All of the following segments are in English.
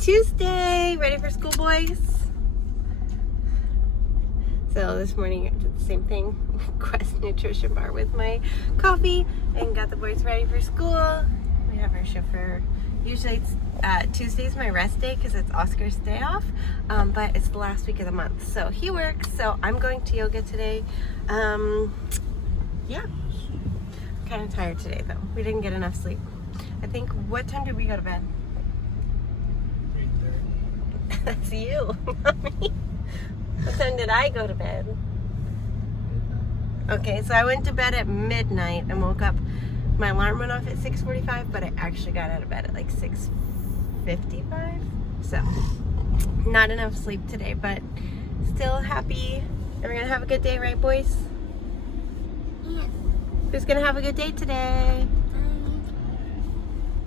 Tuesday, ready for school, boys? So this morning I did the same thing, Quest Nutrition Bar with my coffee and got the boys ready for school. We have our chauffeur. Usually it's Tuesday's my rest day because it's Oscar's day off, but it's the last week of the month. So he works, so I'm going to yoga today. Yeah, I'm kind of tired today though. We didn't get enough sleep. I think, what time did we go to bed? 3:30. That's you, Mommy. What time did I go to bed? Okay, so I went to bed at midnight and woke up. My alarm went off at 6:45, but I actually got out of bed at like 6:55. So, not enough sleep today, but still happy. And we're gonna have a good day, right, boys? Yeah. Who's gonna have a good day today?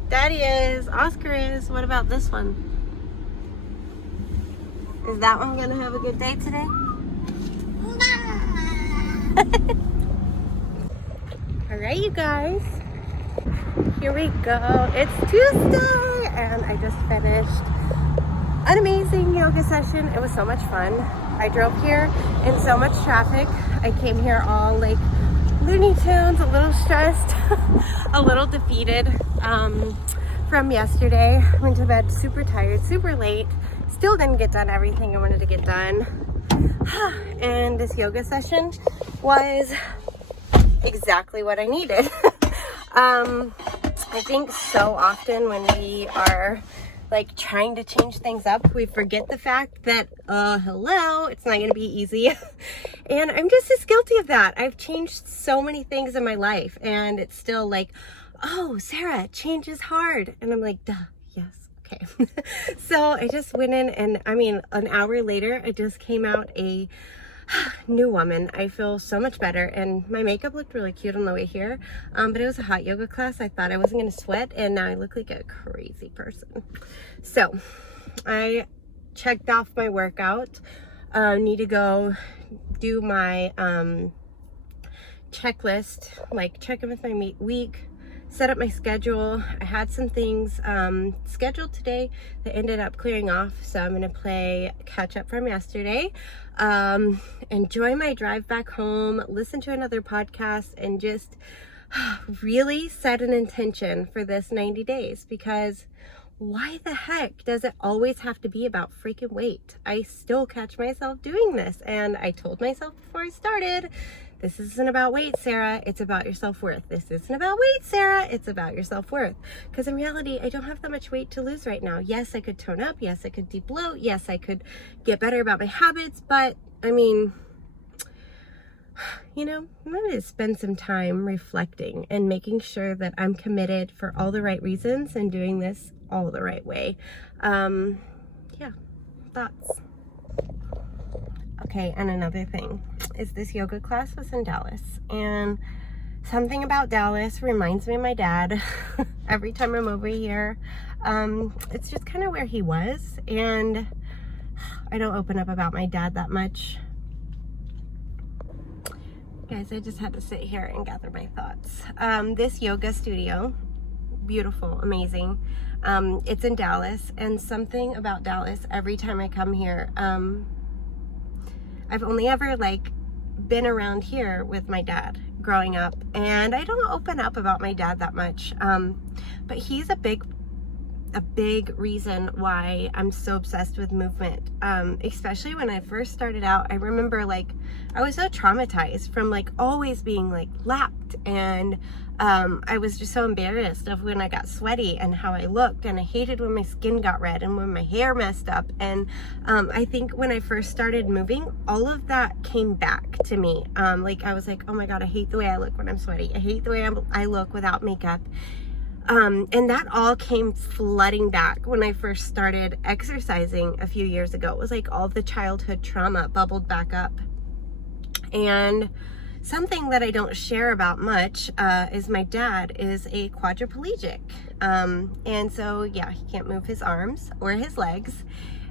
Daddy is. Oscar is. What about this one? Is that one gonna have a good day today? All right, you guys. Here we go. It's Tuesday, and I just finished an amazing yoga session. It was so much fun. I drove here in so much traffic. I came here all like Looney Tunes, a little stressed, a little defeated from yesterday. Went to bed super tired, super late. Still didn't get done everything I wanted to get done. And this yoga session was exactly what I needed. I think so often when we are like trying to change things up, we forget the fact that, hello, it's not gonna be easy. And I'm just as guilty of that. I've changed so many things in my life and it's still like, oh, Sarah, change is hard. And I'm like, duh, yes, okay. So I just went in and I mean, an hour later, I just came out a new woman. I feel so much better, and my makeup looked really cute on the way here, but it was a hot yoga class. I thought I wasn't going to sweat, and now I look like a crazy person. So I checked off my workout. Need to go do my checklist, like check in with my week, set up my schedule. I had some things scheduled today that ended up clearing off, so I'm gonna play catch up from yesterday, enjoy my drive back home, listen to another podcast, and just really set an intention for this 90 days, because why the heck does it always have to be about freaking weight? I still catch myself doing this, and I told myself before I started, this isn't about weight, Sarah. It's about your self-worth. This isn't about weight, Sarah. It's about your self-worth. Because in reality, I don't have that much weight to lose right now. Yes, I could tone up. Yes, I could de-bloat. Yes, I could get better about my habits. But, I mean, you know, I'm going to spend some time reflecting and making sure that I'm committed for all the right reasons and doing this all the right way. Yeah, thoughts. Okay, and another thing is this yoga class was in Dallas, and something about Dallas reminds me of my dad. Every time I'm over here, it's just kind of where he was, and I don't open up about my dad that much. Guys, I just had to sit here and gather my thoughts. This yoga studio, beautiful, amazing. It's in Dallas, and something about Dallas, every time I come here, I've only ever like been around here with my dad growing up, and I don't open up about my dad that much, but he's a big reason why I'm so obsessed with movement. Especially when I first started out, I remember like I was so traumatized from like always being like lapped, and I was just so embarrassed of when I got sweaty and how I looked, and I hated when my skin got red and when my hair messed up. And I think when I first started moving, all of that came back to me. Like I was like, oh my God, I hate the way I look when I'm sweaty. I hate the way I look without makeup. And that all came flooding back when I first started exercising a few years ago. It was like all the childhood trauma bubbled back up. And something that I don't share about much is my dad is a quadriplegic. And so, yeah, he can't move his arms or his legs.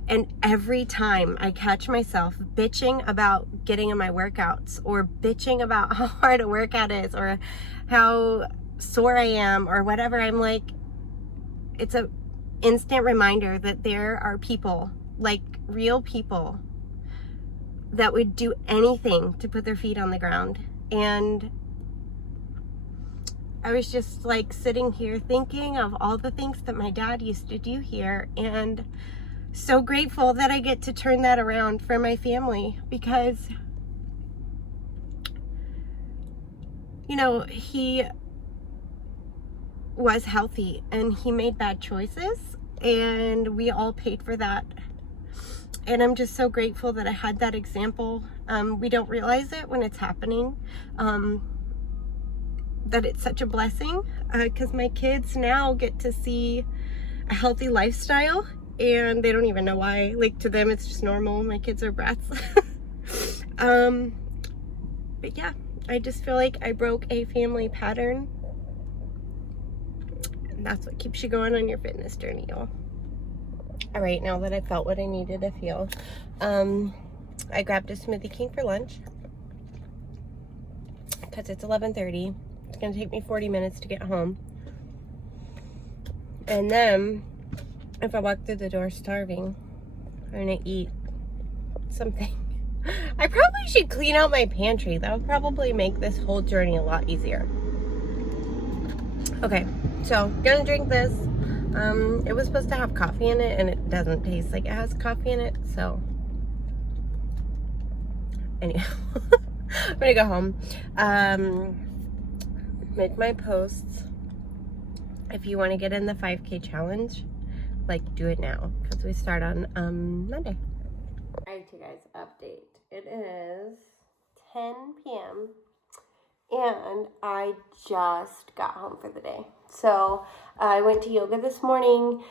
And every time I catch myself bitching about getting in my workouts, or bitching about how hard a workout is, or how sore I am, or whatever, I'm like, it's instant reminder that there are people, like real people, that would do anything to put their feet on the ground. And I was just like sitting here thinking of all the things that my dad used to do here, and so grateful that I get to turn that around for my family, because you know, he was healthy and he made bad choices, and we all paid for that. And I'm just so grateful that I had that example. We don't realize it when it's happening, that it's such a blessing, because my kids now get to see a healthy lifestyle, and they don't even know why. Like, to them it's just normal. My kids are brats. But yeah, I just feel like I broke a family pattern, and that's what keeps you going on your fitness journey, y'all. All right, now that I felt what I needed to feel, I grabbed a Smoothie King for lunch because it's 11:30. It's gonna take me 40 minutes to get home, and then if I walk through the door starving, I'm gonna eat something. I probably should clean out my pantry. That would probably make this whole journey a lot easier. Okay, so gonna drink this. It was supposed to have coffee in it, and it doesn't taste like it has coffee in it, so anyhow. I'm gonna go home, make my posts. If you want to get in the 5K challenge, like, do it now, because we start on Monday. Alright, you guys, update. It is 10 p.m. and I just got home for the day. So I went to yoga this morning,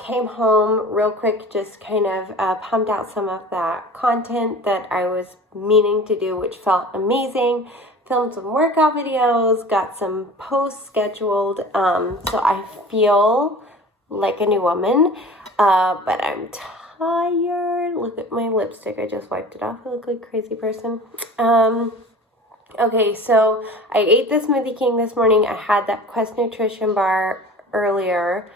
came home real quick, just kind of pumped out some of that content that I was meaning to do, which felt amazing. Filmed some workout videos, got some posts scheduled, so I feel like a new woman, but I'm tired. Look at my lipstick, I just wiped it off. I look like a crazy person. Okay, so I ate the Smoothie King this morning. I had that Quest Nutrition bar earlier,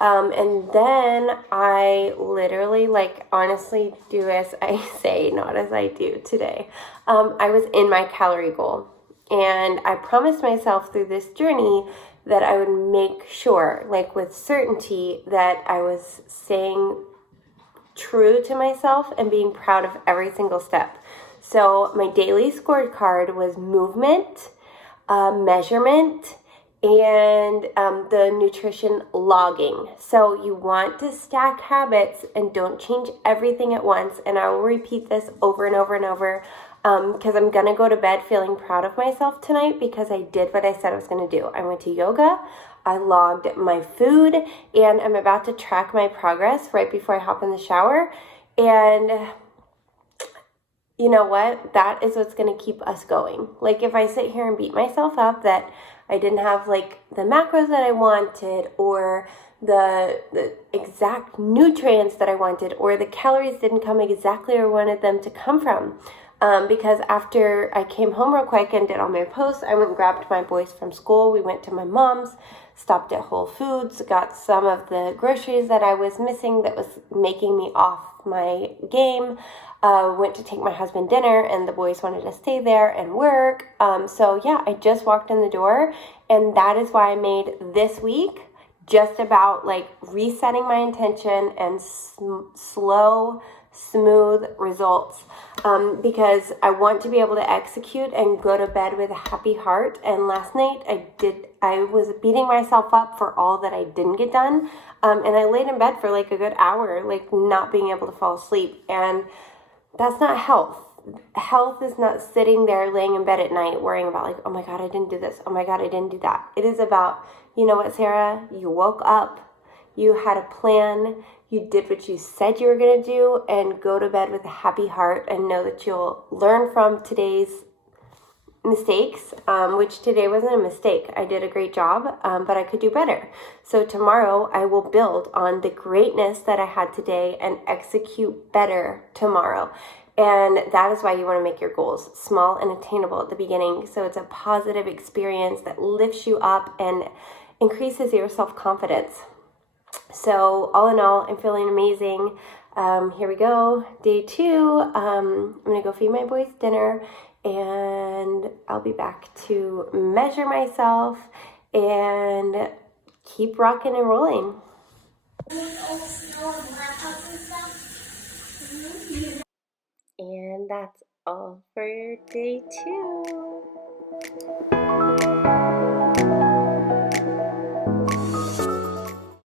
and then I literally, like, honestly do as I say, not as I do today. I was in my calorie goal, and I promised myself through this journey that I would make sure, like with certainty, that I was staying true to myself and being proud of every single step. So my daily scorecard was movement, measurement, and the nutrition logging. So you want to stack habits and don't change everything at once. And I will repeat this over and over and over, because I'm going to go to bed feeling proud of myself tonight, because I did what I said I was going to do. I went to yoga, I logged my food, and I'm about to track my progress right before I hop in the shower. And you know what? That is what's going to keep us going. Like, if I sit here and beat myself up that I didn't have, like, the macros that I wanted, or the exact nutrients that I wanted, or the calories didn't come exactly where I wanted them to come from. Because after I came home real quick and did all my posts, I went and grabbed my boys from school. We went to my mom's, stopped at Whole Foods, got some of the groceries that I was missing that was making me off my game. Went to take my husband dinner, and the boys wanted to stay there and work. So yeah, I just walked in the door, and that is why I made this week just about, like, resetting my intention and slow, smooth results, because I want to be able to execute and go to bed with a happy heart. And last night I was beating myself up for all that I didn't get done, and I laid in bed for like a good hour, like not being able to fall asleep. And that's not health. Health is not sitting there laying in bed at night worrying about, like, oh my God, I didn't do this, oh my God, I didn't do that. It is about, you know what, Sarah, you woke up, you had a plan, you did what you said you were going to do, and go to bed with a happy heart and know that you'll learn from today's mistakes, which today wasn't a mistake. I did a great job, but I could do better. So tomorrow I will build on the greatness that I had today and execute better tomorrow. And that is why you want to make your goals small and attainable at the beginning, so it's a positive experience that lifts you up and increases your self-confidence. So all in all, I'm feeling amazing. Here we go, day 2. I'm gonna go feed my boys dinner, and I'll be back to measure myself and keep rocking and rolling. And that's all for day 2.